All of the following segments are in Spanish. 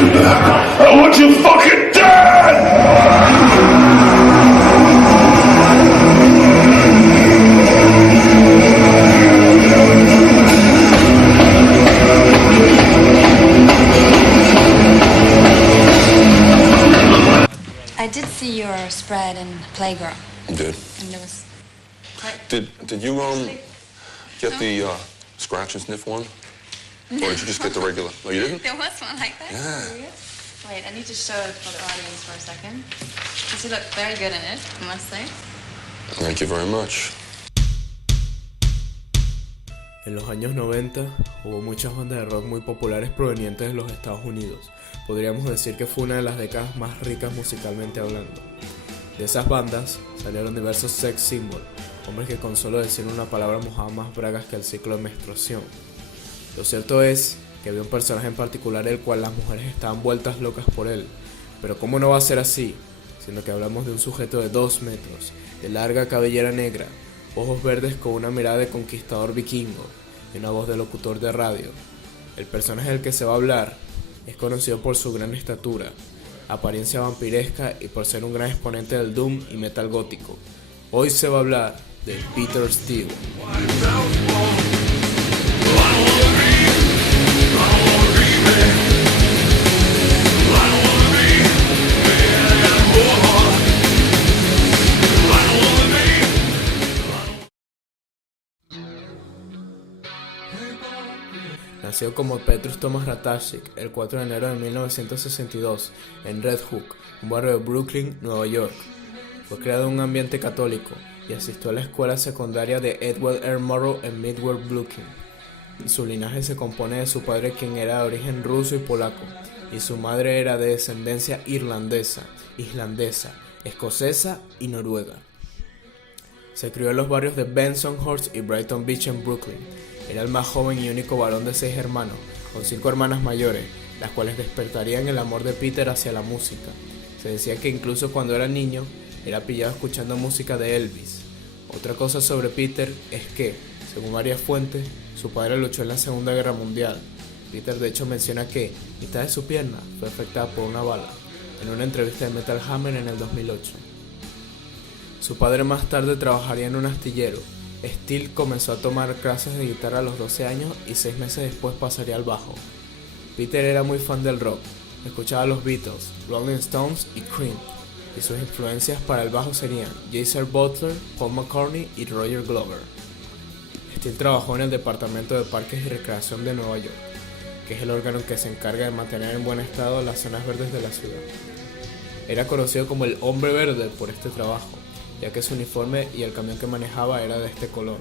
you back. I want you fucking dead! I did see your spread in Playgirl. You did? And there was quite... Did you get the scratch and sniff one? Or did you just get the regular? Oh, you didn't? There was one like that? Yeah. Wait, I need to show it for the audience for a second. Because you look very good in it, I must say. Thank you very much. En los años 90 hubo muchas bandas de rock muy populares provenientes de los Estados Unidos. Podríamos decir que fue una de las décadas más ricas musicalmente hablando. De esas bandas salieron diversos sex symbols, hombres que con solo decir una palabra mojaban más bragas que el ciclo de menstruación. Lo cierto es que había un personaje en particular el cual las mujeres estaban vueltas locas por él. Pero ¿cómo no va a ser así? Siendo que hablamos de un sujeto de 2 metros, de larga cabellera negra, ojos verdes con una mirada de conquistador vikingo y una voz de locutor de radio. El personaje del que se va a hablar es conocido por su gran estatura, apariencia vampiresca y por ser un gran exponente del doom y metal gótico. Hoy se va a hablar de Peter Steele. Nació como Petrus Thomas Ratajczyk el 4 de enero de 1962 en Red Hook, un barrio de Brooklyn, Nueva York. Fue criado en un ambiente católico y asistió a la escuela secundaria de Edward R. Murrow en Midway, Brooklyn. Su linaje se compone de su padre, quien era de origen ruso y polaco, y su madre era de descendencia irlandesa, islandesa, escocesa y noruega. Se crió en los barrios de Bensonhurst y Brighton Beach en Brooklyn. Era el más joven y único varón de 6 hermanos, con 5 hermanas mayores, las cuales despertarían el amor de Peter hacia la música. Se decía que incluso cuando era niño, era pillado escuchando música de Elvis. Otra cosa sobre Peter es que, según varias fuentes, su padre luchó en la Segunda Guerra Mundial. Peter de hecho menciona que mitad de su pierna fue afectada por una bala, en una entrevista de Metal Hammer en el 2008. Su padre más tarde trabajaría en un astillero. Steele comenzó a tomar clases de guitarra a los 12 años y 6 meses después pasaría al bajo. Peter era muy fan del rock, escuchaba a los Beatles, Rolling Stones y Cream, y sus influencias para el bajo serían Geezer Butler, Paul McCartney y Roger Glover. Steele trabajó en el Departamento de Parques y Recreación de Nueva York, que es el órgano que se encarga de mantener en buen estado las zonas verdes de la ciudad. Era conocido como el Hombre Verde por este trabajo, ya que su uniforme y el camión que manejaba era de este color.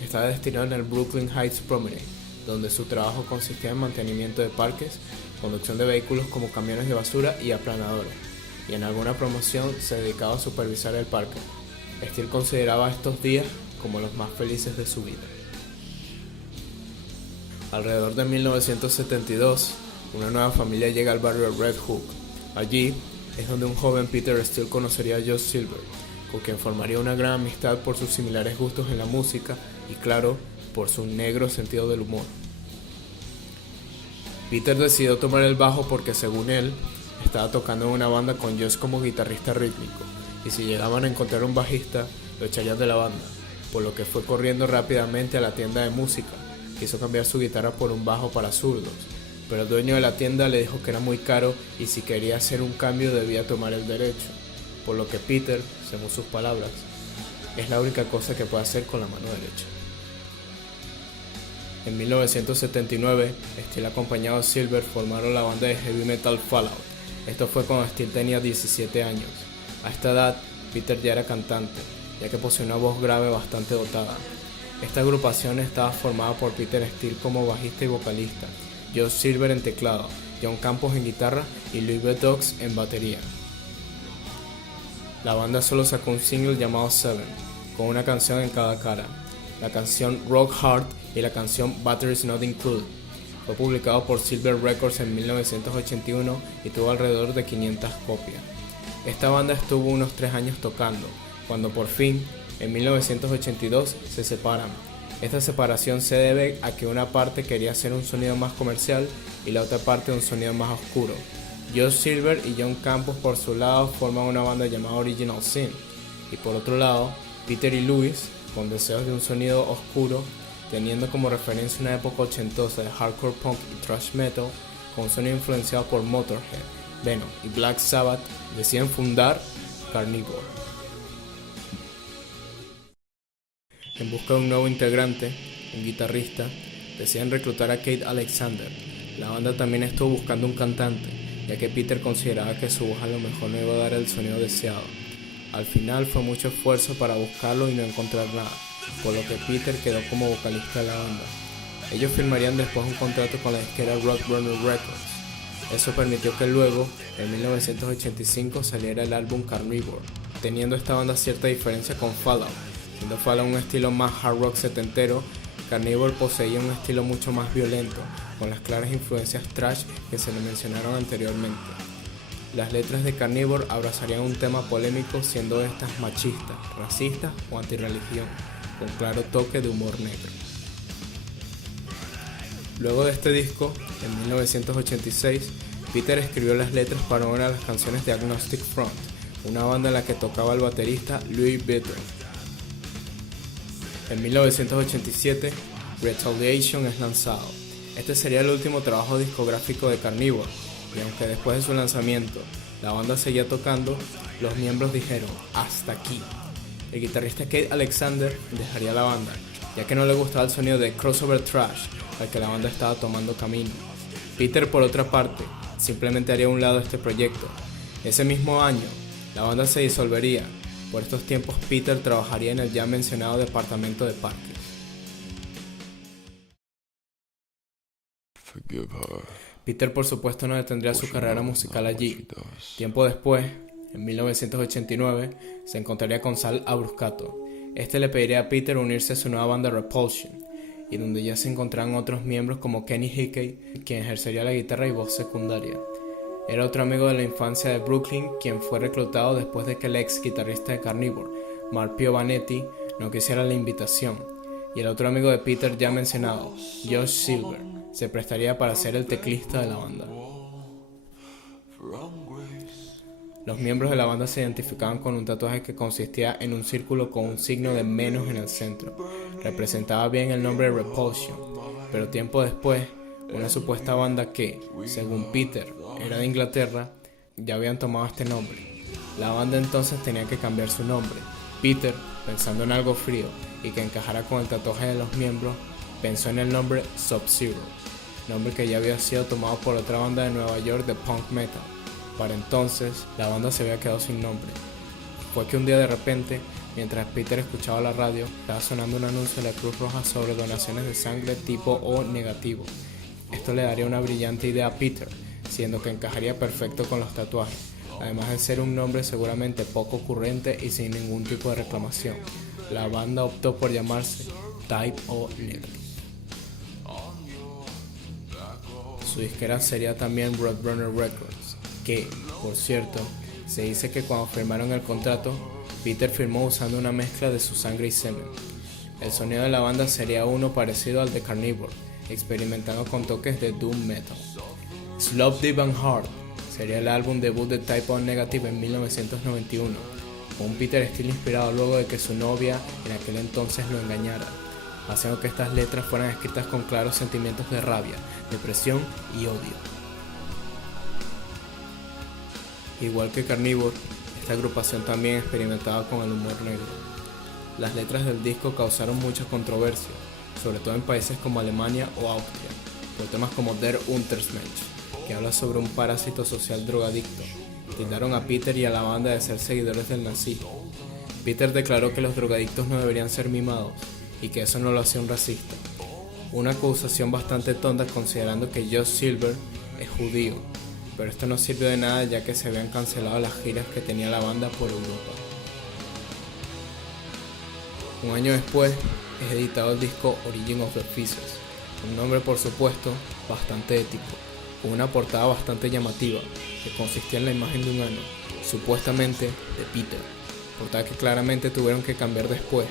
Estaba destinado en el Brooklyn Heights Promenade, donde su trabajo consistía en mantenimiento de parques, conducción de vehículos como camiones de basura y aplanadores, y en alguna promoción se dedicaba a supervisar el parque. Steele consideraba estos días como los más felices de su vida. Alrededor de 1972, una nueva familia llega al barrio de Red Hook. Allí es donde un joven Peter Steele conocería a Joe Silver, con quien formaría una gran amistad por sus similares gustos en la música y, claro, por su negro sentido del humor. Peter decidió tomar el bajo porque, según él, estaba tocando en una banda con Joe como guitarrista rítmico, y si llegaban a encontrar un bajista, lo echarían de la banda, por lo que fue corriendo rápidamente a la tienda de música. Quiso cambiar su guitarra por un bajo para zurdos, pero el dueño de la tienda le dijo que era muy caro y si quería hacer un cambio debía tomar el derecho, por lo que Peter, según sus palabras, es la única cosa que puede hacer con la mano derecha. En 1979, Steele acompañado de Silver formaron la banda de heavy metal Fallout. Esto fue cuando Steele tenía 17 años. A esta edad, Peter ya era cantante, ya que poseía una voz grave bastante dotada. Esta agrupación estaba formada por Peter Steele como bajista y vocalista, Joe Silver en teclado, John Campos en guitarra y Louis Beddoes en batería. La banda solo sacó un single llamado Seven, con una canción en cada cara, la canción Rock Hard y la canción Batteries Not Included. Fue publicado por Silver Records en 1981 y tuvo alrededor de 500 copias. Esta banda estuvo unos 3 años tocando, cuando por fin, en 1982, se separan. Esta separación se debe a que una parte quería hacer un sonido más comercial y la otra parte un sonido más oscuro. Josh Silver y John Campos por su lado forman una banda llamada Original Sin, y por otro lado, Peter y Louis, con deseos de un sonido oscuro, teniendo como referencia una época ochentosa de hardcore punk y thrash metal, con un sonido influenciado por Motorhead, Venom y Black Sabbath, deciden fundar Carnivore. En busca de un nuevo integrante, un guitarrista, deciden reclutar a Kate Alexander. La banda también estuvo buscando un cantante, ya que Peter consideraba que su voz a lo mejor no iba a dar el sonido deseado. Al final fue mucho esfuerzo para buscarlo y no encontrar nada, por lo que Peter quedó como vocalista de la banda. Ellos firmarían después un contrato con la disquera Roadrunner Records. Eso permitió que luego, en 1985, saliera el álbum Carnivore, teniendo esta banda cierta diferencia con Fallout. Siendo Fallout un estilo más hard rock setentero, Carnivore poseía un estilo mucho más violento, con las claras influencias thrash que se le mencionaron anteriormente. Las letras de Carnivore abrazarían un tema polémico, siendo estas machistas, racistas o antirreligión, con claro toque de humor negro. Luego de este disco, en 1986, Peter escribió las letras para una de las canciones de Agnostic Front, una banda en la que tocaba el baterista Louis Bitter. En 1987, Retaliation es lanzado. Este sería el último trabajo discográfico de Carnivore, y aunque después de su lanzamiento la banda seguía tocando, los miembros dijeron hasta aquí. El guitarrista Kate Alexander dejaría la banda, ya que no le gustaba el sonido de crossover thrash al que la banda estaba tomando camino. Peter, por otra parte, simplemente haría a un lado este proyecto. Ese mismo año, la banda se disolvería. Por estos tiempos, Peter trabajaría en el ya mencionado departamento de parques. Peter, por supuesto, no detendría su carrera musical allí. Tiempo después, en 1989, se encontraría con Sal Abruscato. Este le pediría a Peter unirse a su nueva banda Repulsion, y donde ya se encontraban otros miembros como Kenny Hickey, quien ejercería la guitarra y voz secundaria. Era otro amigo de la infancia de Brooklyn, quien fue reclutado después de que el ex guitarrista de Carnivore, Mark Piovanetti, no quisiera la invitación, y el otro amigo de Peter ya mencionado, Josh Silver, se prestaría para ser el teclista de la banda. Los miembros de la banda se identificaban con un tatuaje que consistía en un círculo con un signo de menos en el centro. Representaba bien el nombre Repulsion, pero tiempo después, una supuesta banda que, según Peter, era de Inglaterra, ya habían tomado este nombre. La banda entonces tenía que cambiar su nombre. Peter, pensando en algo frío y que encajara con el tatuaje de los miembros, pensó en el nombre Sub-Zero, nombre que ya había sido tomado por otra banda de Nueva York de punk metal. Para entonces, la banda se había quedado sin nombre. Fue que un día de repente, mientras Peter escuchaba la radio, estaba sonando un anuncio de la Cruz Roja sobre donaciones de sangre tipo O negativo. Esto le daría una brillante idea a Peter, siendo que encajaría perfecto con los tatuajes, además de ser un nombre seguramente poco ocurrente y sin ningún tipo de reclamación. La banda optó por llamarse Type O Negative. Su disquera sería también Roadrunner Records, que, por cierto, se dice que cuando firmaron el contrato, Peter firmó usando una mezcla de su sangre y semen. El sonido de la banda sería uno parecido al de Carnivore, experimentando con toques de doom metal. Slow Deep and Hard sería el álbum debut de Type O Negative en 1991, con un Peter estilo inspirado luego de que su novia en aquel entonces lo engañara, haciendo que estas letras fueran escritas con claros sentimientos de rabia, depresión y odio. Igual que Carnivore, esta agrupación también experimentaba con el humor negro. Las letras del disco causaron mucha controversia, sobre todo en países como Alemania o Austria, por temas como Der Untermensch, que habla sobre un parásito social drogadicto. Tildaron a Peter y a la banda de ser seguidores del nazismo. Peter declaró que los drogadictos no deberían ser mimados y que eso no lo hacía un racista. Una acusación bastante tonta considerando que Josh Silver es judío, pero esto no sirvió de nada ya que se habían cancelado las giras que tenía la banda por Europa. Un año después es editado el disco Origin of the Pieces, un nombre por supuesto bastante ético, con una portada bastante llamativa que consistía en la imagen de un ano, supuestamente de Peter, portada que claramente tuvieron que cambiar después.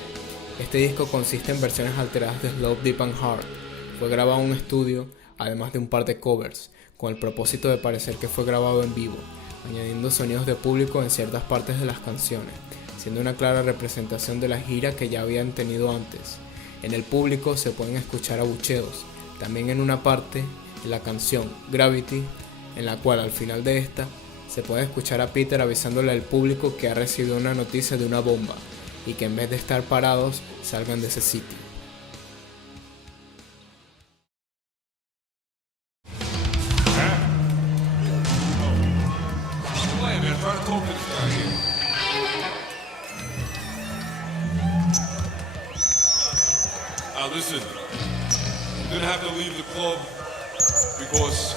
Este disco consiste en versiones alteradas de Slow, Deep and Hard. Fue grabado en un estudio, además de un par de covers, con el propósito de parecer que fue grabado en vivo, añadiendo sonidos de público en ciertas partes de las canciones, siendo una clara representación de la gira que ya habían tenido antes. En el público se pueden escuchar abucheos, también en una parte de la canción Gravity, en la cual al final de esta se puede escuchar a Peter avisándole al público que ha recibido una noticia de una bomba y que en vez de estar parados salgan de ese sitio. Listen, you're gonna have to leave the club because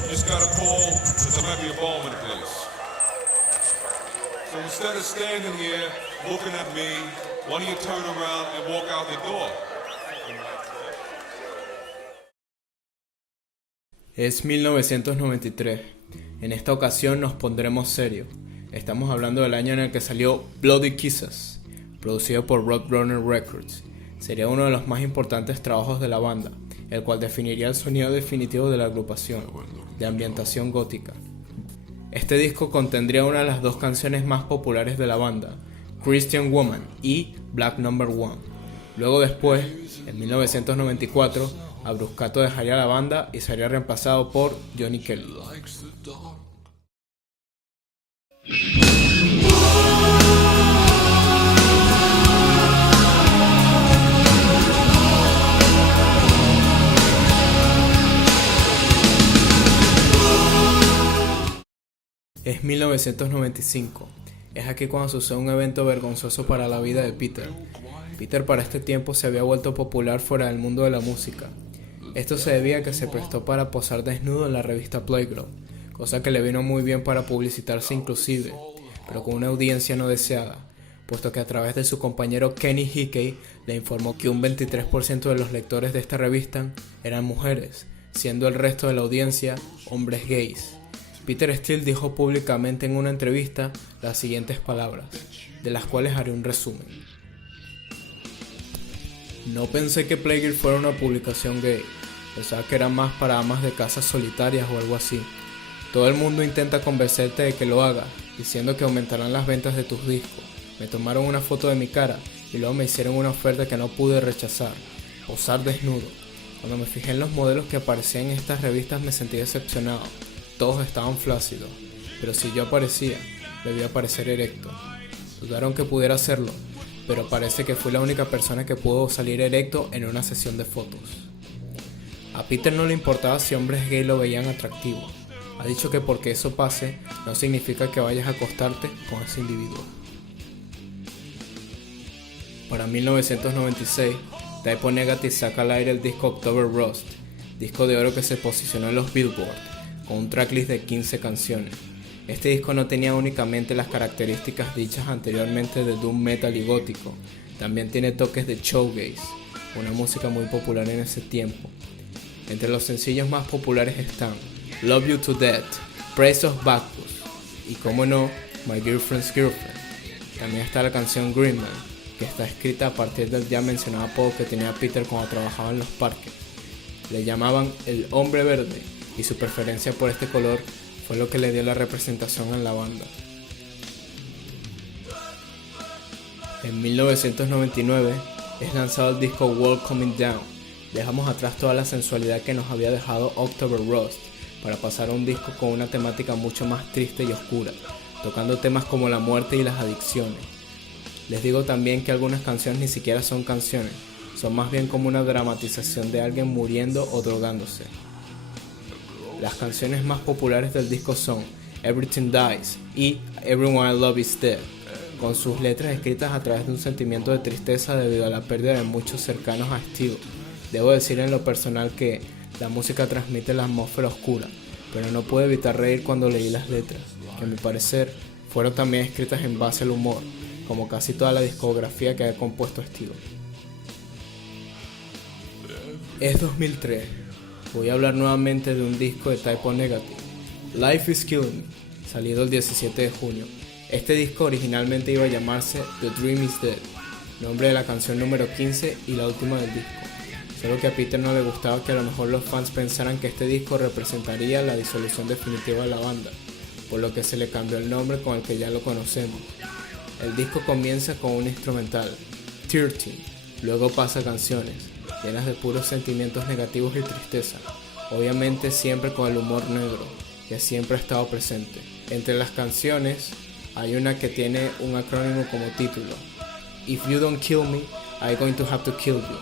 you just got a call that there might be a bomb in the place. So instead of standing here looking at me, why don't you turn around and walk out the door? Es 1993. En esta ocasión nos pondremos serios. Estamos hablando del año en el que salió Bloody Kisses, producido por Roadrunner Records. Sería uno de los más importantes trabajos de la banda, el cual definiría el sonido definitivo de la agrupación, de ambientación gótica. Este disco contendría una de las dos canciones más populares de la banda, Christian Woman y Black Number One. Luego después, en 1994, Abruscato dejaría la banda y sería reemplazado por Johnny Kelly. Es 1995. Es aquí cuando sucede un evento vergonzoso para la vida de Peter. Peter para este tiempo se había vuelto popular fuera del mundo de la música. Esto se debía a que se prestó para posar desnudo en la revista Playground, cosa que le vino muy bien para publicitarse inclusive, pero con una audiencia no deseada, puesto que a través de su compañero Kenny Hickey le informó que un 23% de los lectores de esta revista eran mujeres, siendo el resto de la audiencia hombres gays. Peter Steele dijo públicamente en una entrevista las siguientes palabras, de las cuales haré un resumen. No pensé que Playgirl fuera una publicación gay, pensaba que era más para amas de casas solitarias o algo así. Todo el mundo intenta convencerte de que lo hagas, diciendo que aumentarán las ventas de tus discos. Me tomaron una foto de mi cara y luego me hicieron una oferta que no pude rechazar, posar desnudo. Cuando me fijé en los modelos que aparecían en estas revistas me sentí decepcionado. Todos estaban flácidos, pero si yo aparecía, debía aparecer erecto. Dudaron que pudiera hacerlo, pero parece que fui la única persona que pudo salir erecto en una sesión de fotos. A Peter no le importaba si hombres gay lo veían atractivo. Ha dicho que porque eso pase, no significa que vayas a acostarte con ese individuo. Para 1996, Type O Negative saca al aire el disco October Rust, disco de oro que se posicionó en los Billboard, con un tracklist de 15 canciones. Este disco no tenía únicamente las características dichas anteriormente de doom metal y gótico, también tiene toques de shoegaze, una música muy popular en ese tiempo. Entre los sencillos más populares están Love You to Death, Praise of Bacchus y, como no, My Girlfriend's Girlfriend. También está la canción Green Man, que está escrita a partir del ya mencionado apodo que tenía Peter cuando trabajaba en los parques. Le llamaban el Hombre Verde, y su preferencia por este color fue lo que le dio la representación en la banda. En 1999 es lanzado el disco World Coming Down. Dejamos atrás toda la sensualidad que nos había dejado October Rust para pasar a un disco con una temática mucho más triste y oscura, tocando temas como la muerte y las adicciones. Les digo también que algunas canciones ni siquiera son canciones, son más bien como una dramatización de alguien muriendo o drogándose. Las canciones más populares del disco son Everything Dies y Everyone I Love Is Dead, con sus letras escritas a través de un sentimiento de tristeza debido a la pérdida de muchos cercanos a Steve. Debo decir en lo personal que la música transmite la atmósfera oscura, pero no pude evitar reír cuando leí las letras, que a mi parecer fueron también escritas en base al humor, como casi toda la discografía que ha compuesto Steve. Es 2003. Voy a hablar nuevamente de un disco de Type O Negative, Life Is Killing Me, salido el 17 de junio. Este disco originalmente iba a llamarse The Dream Is Dead, nombre de la canción número 15 y la última del disco. Solo que a Peter no le gustaba que a lo mejor los fans pensaran que este disco representaría la disolución definitiva de la banda, por lo que se le cambió el nombre con el que ya lo conocemos. El disco comienza con un instrumental, 13, luego pasa a canciones, llenas de puros sentimientos negativos y tristeza, obviamente siempre con el humor negro, que siempre ha estado presente. Entre las canciones hay una que tiene un acrónimo como título, If You Don't Kill Me, I'm Going to Have to Kill You.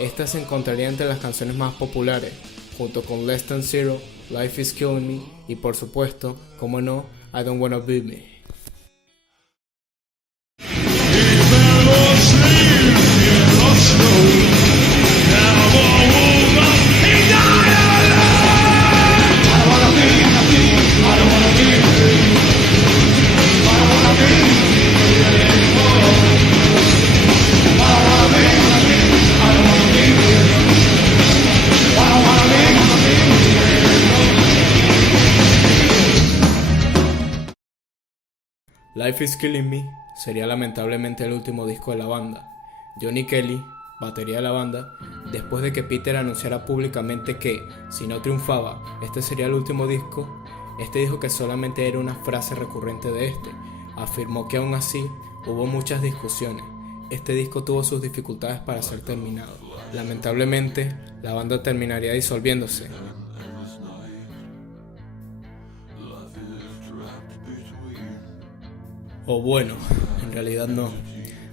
Esta se encontraría entre las canciones más populares, junto con Less Than Zero, Life Is Killing Me y por supuesto, como no, I Don't Wanna Be Me. Life Is Killing Me sería lamentablemente el último disco de la banda. Johnny Kelly, batería de la banda, después de que Peter anunciara públicamente que, si no triunfaba, este sería el último disco, este dijo que solamente era una frase recurrente de este. Afirmó que aún así hubo muchas discusiones. Este disco tuvo sus dificultades para ser terminado. Lamentablemente, la banda terminaría disolviéndose. O bueno, en realidad no,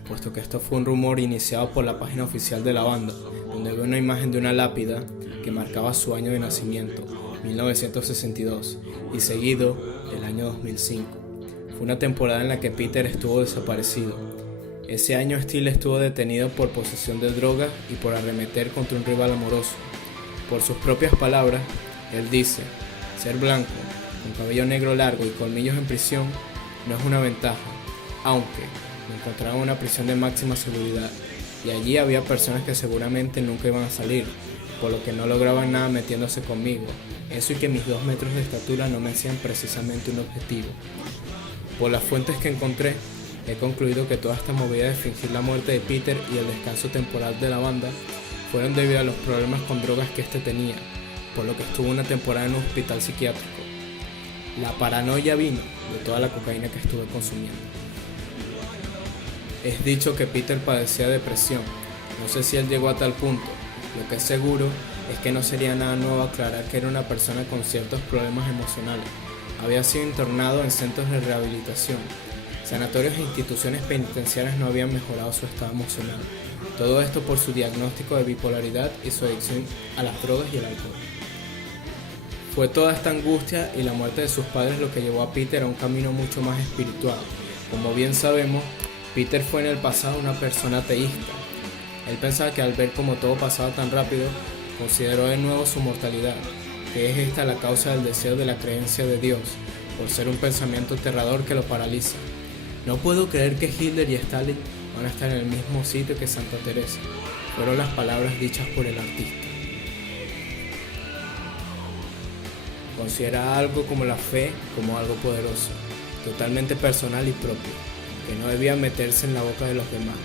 puesto que esto fue un rumor iniciado por la página oficial de la banda, donde ve una imagen de una lápida que marcaba su año de nacimiento, 1962, y seguido el año 2005. Fue una temporada en la que Peter estuvo desaparecido. Ese año Steele estuvo detenido por posesión de drogas y por arremeter contra un rival amoroso. Por sus propias palabras, él dice, ser blanco, con cabello negro largo y colmillos en prisión, no es una ventaja, aunque me encontraba en una prisión de máxima seguridad y allí había personas que seguramente nunca iban a salir, por lo que no lograban nada metiéndose conmigo. Eso y que mis 2 metros de estatura no me hacían precisamente un objetivo. Por las fuentes que encontré, he concluido que toda esta movida de fingir la muerte de Peter y el descanso temporal de la banda fueron debido a los problemas con drogas que este tenía, por lo que estuvo una temporada en un hospital psiquiátrico. La paranoia vino de toda la cocaína que estuve consumiendo. Es dicho que Peter padecía depresión. No sé si él llegó a tal punto. Lo que es seguro es que no sería nada nuevo aclarar que era una persona con ciertos problemas emocionales. Había sido internado en centros de rehabilitación. Sanatorios e instituciones penitenciarias no habían mejorado su estado emocional. Todo esto por su diagnóstico de bipolaridad y su adicción a las drogas y el alcohol. Fue toda esta angustia y la muerte de sus padres lo que llevó a Peter a un camino mucho más espiritual. Como bien sabemos, Peter fue en el pasado una persona ateísta. Él pensaba que al ver cómo todo pasaba tan rápido, consideró de nuevo su mortalidad, que es esta la causa del deseo de la creencia de Dios, por ser un pensamiento aterrador que lo paraliza. No puedo creer que Hitler y Stalin van a estar en el mismo sitio que Santa Teresa, fueron las palabras dichas por el artista. Considera algo como la fe como algo poderoso, totalmente personal y propio, que no debía meterse en la boca de los demás.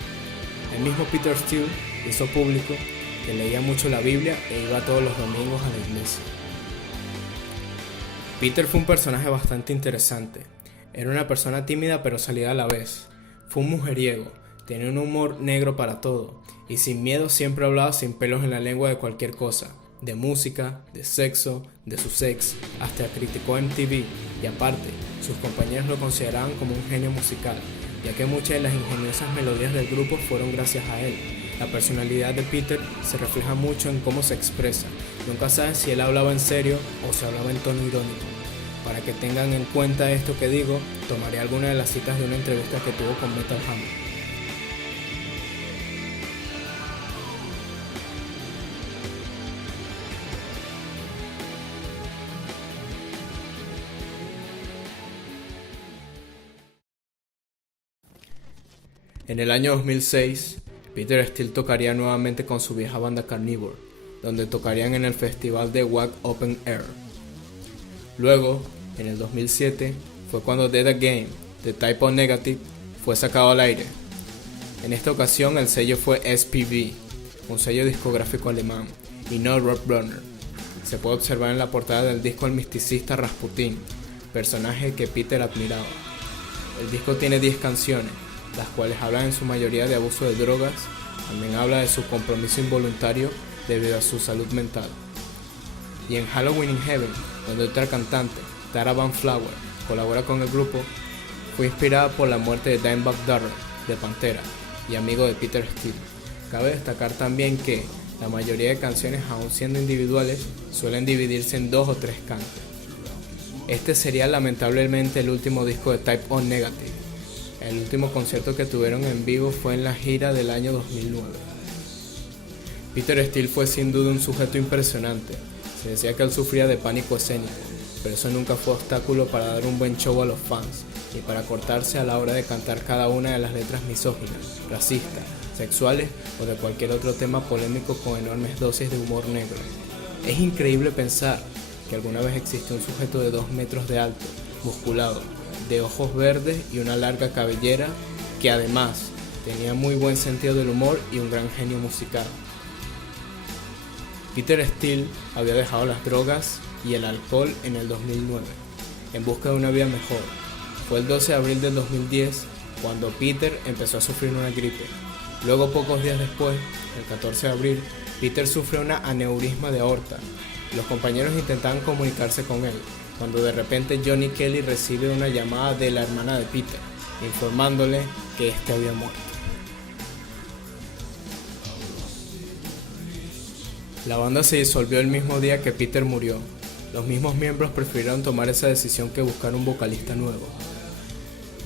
El mismo Peter Steele hizo público que leía mucho la Biblia e iba todos los domingos a la iglesia. Peter fue un personaje bastante interesante. Era una persona tímida pero salida a la vez. Fue un mujeriego, tenía un humor negro para todo, y sin miedo siempre hablaba sin pelos en la lengua de cualquier cosa. De música, de sexo, de su sex, hasta criticó a MTV y aparte, sus compañeros lo consideraban como un genio musical, ya que muchas de las ingeniosas melodías del grupo fueron gracias a él. La personalidad de Peter se refleja mucho en cómo se expresa, nunca sabes si él hablaba en serio o se hablaba en tono irónico. Para que tengan en cuenta esto que digo, tomaré algunas de las citas de una entrevista que tuvo con Metal Hammer. En el año 2006, Peter Steele tocaría nuevamente con su vieja banda Carnivore, donde tocarían en el festival de Wack Open Air. Luego, en el 2007, fue cuando Dead Again, de Type O Negative, fue sacado al aire. En esta ocasión el sello fue SPV, un sello discográfico alemán, y no Roadrunner. Se puede observar en la portada del disco al misticista Rasputin, personaje que Peter admiraba. El disco tiene 10 canciones, las cuales hablan en su mayoría de abuso de drogas. También habla de su compromiso involuntario debido a su salud mental. Y en Halloween in Heaven, donde otra cantante, Tara Van Flower, colabora con el grupo, fue inspirada por la muerte de Dimebag Darrell de Pantera y amigo de Peter Steele. Cabe destacar también que la mayoría de canciones, aun siendo individuales, suelen dividirse en 2 o 3 cantos. Este sería lamentablemente el último disco de Type O Negative. El último concierto que tuvieron en vivo fue en la gira del año 2009. Peter Steele fue sin duda un sujeto impresionante. Se decía que él sufría de pánico escénico, pero eso nunca fue obstáculo para dar un buen show a los fans y para cortarse a la hora de cantar cada una de las letras misóginas, racistas, sexuales o de cualquier otro tema polémico con enormes dosis de humor negro. Es increíble pensar que alguna vez existió un sujeto de 2 metros de alto, musculado, de ojos verdes y una larga cabellera, que además tenía muy buen sentido del humor y un gran genio musical. Peter Steele había dejado las drogas y el alcohol en el 2009, en busca de una vida mejor. Fue el 12 de abril del 2010 cuando Peter empezó a sufrir una gripe. Luego, pocos días después, el 14 de abril, Peter sufre una aneurisma de aorta. Los compañeros intentaban comunicarse con él, cuando de repente Johnny Kelly recibe una llamada de la hermana de Peter, informándole que este había muerto. La banda se disolvió el mismo día que Peter murió. Los mismos miembros prefirieron tomar esa decisión que buscar un vocalista nuevo.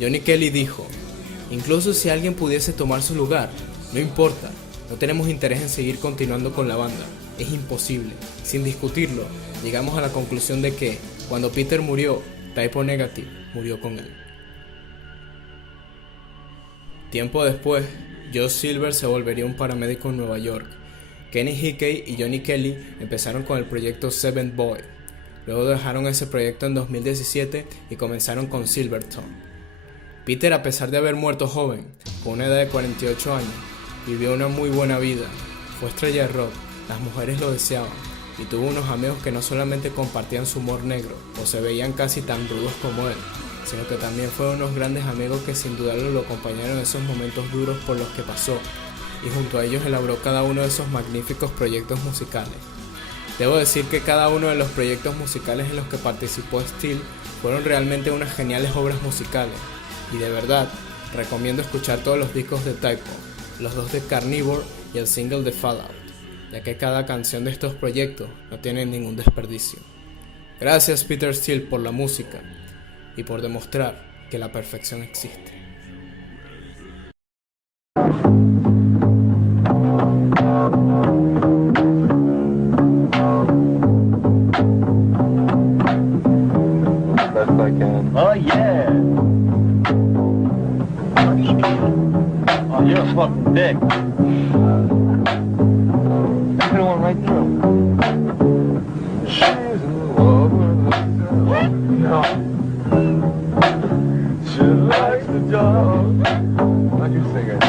Johnny Kelly dijo: "Incluso si alguien pudiese tomar su lugar, no importa, no tenemos interés en seguir continuando con la banda. Es imposible". Sin discutirlo, llegamos a la conclusión de que, cuando Peter murió, Type O Negative murió con él. Tiempo después, Joe Silver se volvería un paramédico en Nueva York. Kenny Hickey y Johnny Kelly empezaron con el proyecto Seventh Boy. Luego dejaron ese proyecto en 2017 y comenzaron con Silvertone. Peter, a pesar de haber muerto joven, con una edad de 48 años, vivió una muy buena vida. Fue estrella de rock, las mujeres lo deseaban, y tuvo unos amigos que no solamente compartían su humor negro o se veían casi tan rudos como él, sino que también fueron unos grandes amigos que sin dudarlo lo acompañaron en esos momentos duros por los que pasó, y junto a ellos elaboró cada uno de esos magníficos proyectos musicales. Debo decir que cada uno de los proyectos musicales en los que participó Steele fueron realmente unas geniales obras musicales, y de verdad recomiendo escuchar todos los discos de Type O, los 2 de Carnivore y el single de Fallout, ya que cada canción de estos proyectos no tiene ningún desperdicio. Gracias Peter Steele por la música y por demostrar que la perfección existe. Best I can. Oh, yeah. Oh, you're a fucking dick. I could have went right through. She's in love with the girl. No. She likes the dog. How'd you sing it?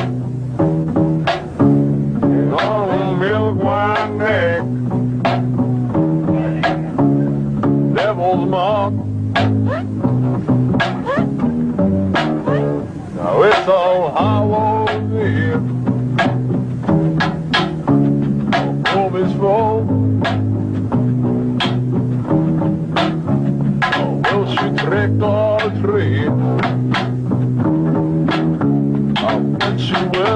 On milk, wine, egg. Devil's mark. Now it's all Halloween. Home is full. Oh, will she trick or treat? I bet she will.